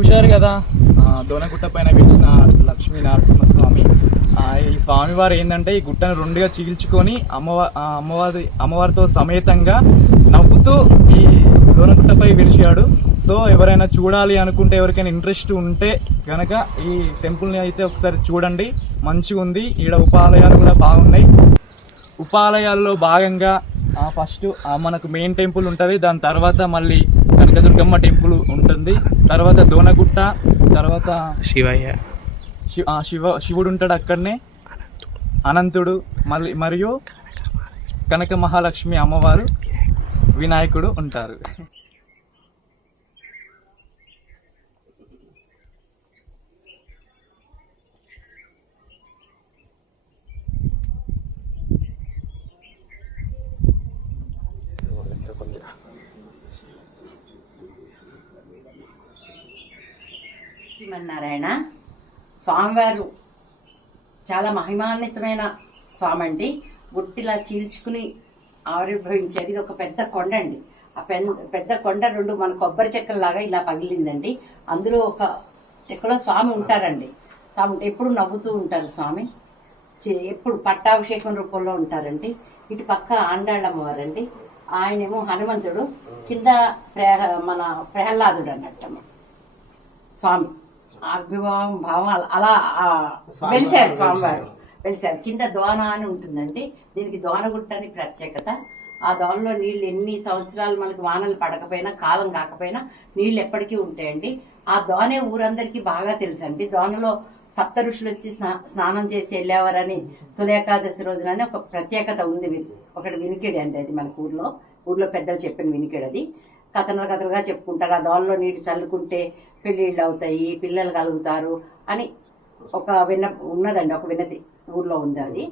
చూశారు కదా దోనగుట్ట పైన వెలిసిన లక్ష్మీ నరసింహస్వామి ఈ స్వామివారు ఏంటంటే ఈ గుట్టను రెండుగా చీల్చుకొని అమ్మవారి అమ్మవారి అమ్మవారితో సమేతంగా నవ్వుతూ ఈ దోనగుట్టపై విరిచాడు. సో ఎవరైనా చూడాలి అనుకుంటే ఎవరికైనా ఇంట్రెస్ట్ ఉంటే కనుక ఈ టెంపుల్ని అయితే ఒకసారి చూడండి. మంచిగా ఉంది. ఈడ ఉపాలయాలు కూడా బాగున్నాయి. ఉపాలయాల్లో భాగంగా ఫస్ట్ మనకు మెయిన్ టెంపుల్ ఉంటుంది. దాని తర్వాత మళ్ళీ కనకదుర్గమ్మ టెంపుల్ ఉంటుంది. తర్వాత దోనగుట్ట తర్వాత శివయ్య. శివ శివుడు ఉంటాడు అక్కడనే. అనంతుడు మళ్ళీ మరియు కనక మహాలక్ష్మి అమ్మవారు వినాయకుడు ఉంటారు. శ్రీమన్నారాయణ స్వామివారు చాలా మహిమాన్వితమైన స్వామి అండి గుట్టిలా చీల్చుకుని ఆవిర్భవించేది ఇది ఒక పెద్ద కొండ అండి ఆ పెన్ పెద్ద కొండ రెండు మన కొబ్బరి చెక్కల్లాగా ఇలా పగిలిందండి. అందులో ఒక చెక్కలో స్వామి ఉంటారండి. స్వామి ఎప్పుడు నవ్వుతూ ఉంటారు స్వామి. ఎప్పుడు పట్టాభిషేకం రూపంలో ఉంటారండి. ఇటు పక్క ఆండాళ్ళమ్మవారండి. ఆయనేమో హనుమంతుడు. కింద ప్రహ మన ప్రహ్లాదుడు అన్నట్టమ్మ స్వామి. అభిభావం భావం అలా- వెలిశారు స్వామివారు. వెలిశారు. కింద దోన అని ఉంటుందండి. దీనికి దోనగుట్ట అని ప్రత్యేకత. ఆ దోనలో నీళ్ళు ఎన్ని సంవత్సరాలు మనకి వానలు పడకపోయినా కాలం కాకపోయినా నీళ్ళు ఎప్పటికీ ఉంటాయండి. ఆ దోనే ఊరందరికీ బాగా తెలుసండి. దోనలో సప్త ఋషులు వచ్చి స్నా- స్నానం చేసి వెళ్ళేవారని తొలి ఏకాదశి రోజునని ఒక ప్రత్యేకత ఉంది. ఒకటి వినికిడి అండి అది మన ఊర్లో. ఊర్లో పెద్దలు చెప్పిన వినికిడి అది. కథనలు కథలుగా చెప్పుకుంటారు. ఆ దోనలో నీళ్ళు చల్లుకుంటే పెళ్ళిళ్ళు అవుతాయి పిల్లలు కలుగుతారు అని ఒక విన్న ఉన్నదండి ఒక విన్నతి ఊర్లో ఉంది అది.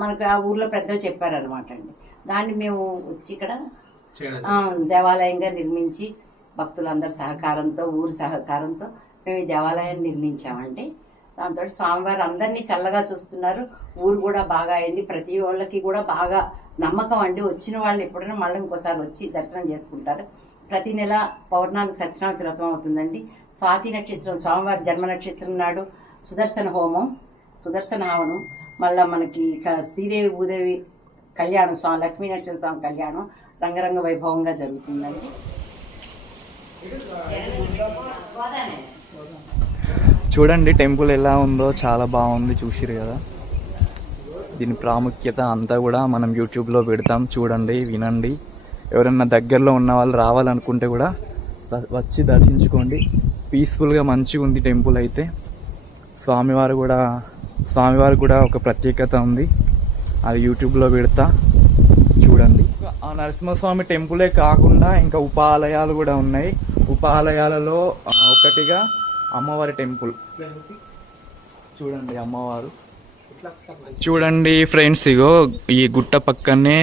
మనకు ఆ ఊర్లో పెద్దలు చెప్పారనమాట అండి. దాన్ని మేము వచ్చి ఇక్కడ దేవాలయంగా నిర్మించి భక్తులందరి సహకారంతో ఊరి సహకారంతో మేము ఈ దేవాలయాన్ని నిర్మించామండి. దాంతో స్వామివారు అందరినీ చల్లగా చూస్తున్నారు. ఊరు కూడా బాగా అయింది. ప్రతి వాళ్ళకి కూడా బాగా నమ్మకం అండి. వచ్చిన వాళ్ళు ఎప్పుడైనా మళ్ళీ ఇంకోసారి వచ్చి దర్శనం చేసుకుంటారు. ప్రతి నెల పౌర్ణానికి సత్యనారాయణ వ్రతం అవుతుందండి. స్వాతి నక్షత్రం స్వామివారి జన్మ నక్షత్రం నాడు సుదర్శన హోమం సుదర్శన హవనం మళ్ళీ మనకి శ్రీదేవి భూదేవి కళ్యాణం స్వామి లక్ష్మీ నరసింహ స్వామి కళ్యాణం రంగరంగ వైభవంగా జరుగుతుందండి. చూడండి టెంపుల్ ఎలా ఉందో చాలా బాగుంది చూసిరు కదా. దీని ప్రాముఖ్యత అంతా కూడా మనం యూట్యూబ్లో పెడతాం చూడండి వినండి. ఎవరన్నా దగ్గరలో ఉన్న వాళ్ళు రావాలనుకుంటే కూడా వచ్చి దర్శించుకోండి. పీస్ఫుల్గా మంచిగా ఉంది టెంపుల్ అయితే. స్వామివారు కూడా స్వామివారు కూడా ఒక ప్రత్యేకత ఉంది. అది యూట్యూబ్లో పెడతా చూడండి. ఆ నరసింహస్వామి టెంపులే కాకుండా ఇంకా ఉపాలయాలు కూడా ఉన్నాయి. ఉపాలయాలలో ఒకటిగా అమ్మవారి టెంపుల్. చూడండి అమ్మవారు. చూడండి ఫ్రెండ్స్ ఇగో ఈ గుట్ట పక్కనే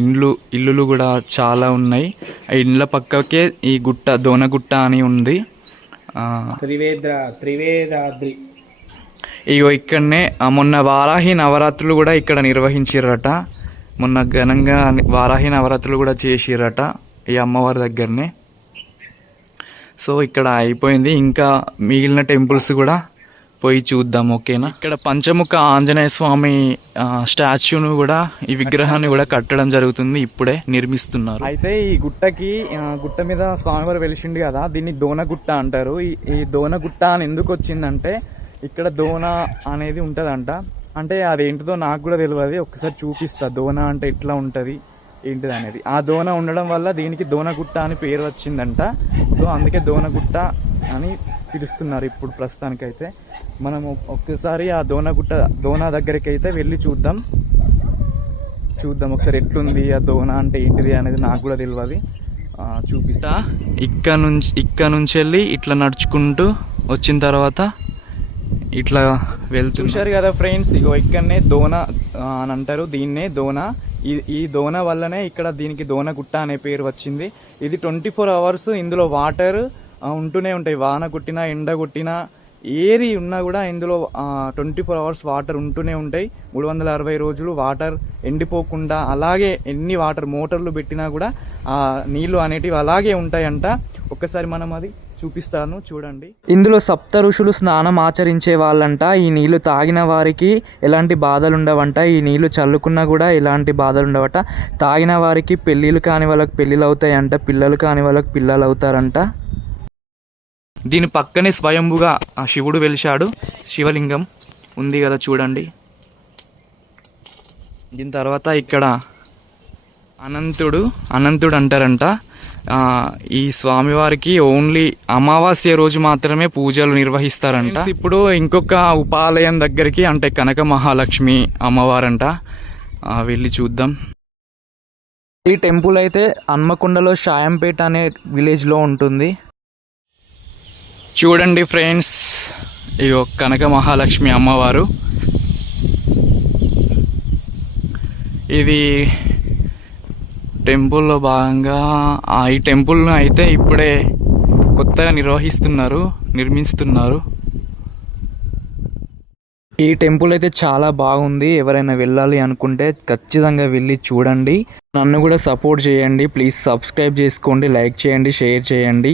ఇండ్లు ఇల్లులు కూడా చాలా ఉన్నాయి. ఆ ఇండ్ల పక్కకే ఈ గుట్ట దోనగుట్ట అని ఉంది. త్రివేద్ర త్రివేదాద్రి. ఇగో ఇక్కడనే మొన్న వారాహి నవరాత్రులు కూడా ఇక్కడ నిర్వహించారట మొన్న ఘనంగా వారాహి నవరాత్రులు కూడా చేసిరట ఈ అమ్మవారి దగ్గరనే. సో ఇక్కడ అయిపోయింది. ఇంకా మిగిలిన టెంపుల్స్ కూడా పోయి చూద్దాం ఓకేనా? ఇక్కడ పంచముఖ ఆంజనేయ స్వామి స్టాచ్యూను కూడా ఈ విగ్రహాన్ని కూడా కట్టడం జరుగుతుంది. ఇప్పుడే నిర్మిస్తున్నారు. అయితే ఈ గుట్టకి గుట్ట మీద స్వామివారు వెలిసిండు కదా దీన్ని దోనగుట్ట అంటారు. ఈ ఈ దోనగుట్ట అని ఎందుకు వచ్చిందంటే ఇక్కడ దోన అనేది ఉంటదంట. అంటే అదేంటిదో నాకు కూడా తెలియదు ఒకసారి చూపిస్తా. దోన అంటే ఎట్లా ఉంటది? ఏంటిది అనేది ఆ దోన ఉండడం వల్ల దీనికి దోనగుట్ట అని పేరు వచ్చిందంట. సో అందుకే దోనగుట్ట అని పిలుస్తున్నారు ఇప్పుడు ప్రస్తుతానికైతే. మనం ఒక్కసారి ఆ దోనగుట్ట దోన దగ్గరికి అయితే వెళ్ళి చూద్దాం. చూద్దాం ఒకసారి ఎట్లుంది ఆ దోన అంటే ఏంటిది అనేది నాకు కూడా తెలియదు చూపిస్తా. ఇక్కడ నుంచి ఇక్కడ నుంచి వెళ్ళి ఇట్లా నడుచుకుంటూ వచ్చిన తర్వాత ఇట్లా వెళ్తూ చూశారు కదా ఫ్రెండ్స్ ఇగో ఇక్కడనే దోన అని అంటారు. దీన్నే దోన ఈ ఈ దోన వల్లనే ఇక్కడ దీనికి దోన గుట్ట అనే పేరు వచ్చింది. ఇది ట్వంటీ ఫోర్ అవర్స్ ఇందులో వాటర్ ఉంటూనే ఉంటాయి. వాన కొట్టినా ఎండ కొట్టినా ఏది ఉన్నా కూడా ఇందులో ట్వంటీ ఫోర్ అవర్స్ వాటర్ ఉంటూనే ఉంటాయి. మూడు వందల అరవై రోజులు వాటర్ ఎండిపోకుండా అలాగే ఎన్ని వాటర్ మోటార్లు పెట్టినా కూడా ఆ నీళ్ళు అనేటివి అలాగే ఉంటాయంట. ఒక్కసారి మనం అది చూపిస్తాను చూడండి. ఇందులో సప్త ఋషులు స్నానం ఆచరించే వాళ్ళంట. ఈ నీళ్ళు తాగిన వారికి ఎలాంటి బాధలు ఉండవంట ఈ నీళ్ళు చల్లుకున్నా కూడా ఎలాంటి బాధలు ఉండవట తాగిన వారికి పెళ్ళిళ్ళు కాని వాళ్ళకి పెళ్ళిళ్ళు అవుతాయంట పిల్లలు కాని వాళ్ళకి పిల్లలు అవుతారంట దీని పక్కనే స్వయంభుగా ఆ శివుడు వెలిశాడు. శివలింగం ఉంది కదా చూడండి. దీని తర్వాత ఇక్కడ అనంతుడు అనంతుడు అంటారంట. ఈ స్వామివారికి ఓన్లీ అమావాస్య రోజు మాత్రమే పూజలు నిర్వహిస్తారంట. ఇప్పుడు ఇంకొక ఉపాలయం దగ్గరికి అంటే కనక మహాలక్ష్మి అమ్మవారంట. ఆ, వెళ్ళి చూద్దాం. ఈ టెంపుల్ అయితే హన్మకొండలో షాయంపేట అనే విలేజ్లో ఉంటుంది. చూడండి ఫ్రెండ్స్ ఇగో కనక మహాలక్ష్మి అమ్మవారు. ఇది టెంపుల్లో భాగంగా ఆ ఈ టెంపుల్ను అయితే ఇప్పుడే కొత్తగా నిర్వహిస్తున్నారు నిర్మిస్తున్నారు. ఈ టెంపుల్ అయితే చాలా బాగుంది. ఎవరైనా వెళ్ళాలి అనుకుంటే ఖచ్చితంగా వెళ్ళి చూడండి. నన్ను కూడా సపోర్ట్ చేయండి. ప్లీజ్ సబ్స్క్రైబ్ చేసుకోండి లైక్ చేయండి షేర్ చేయండి.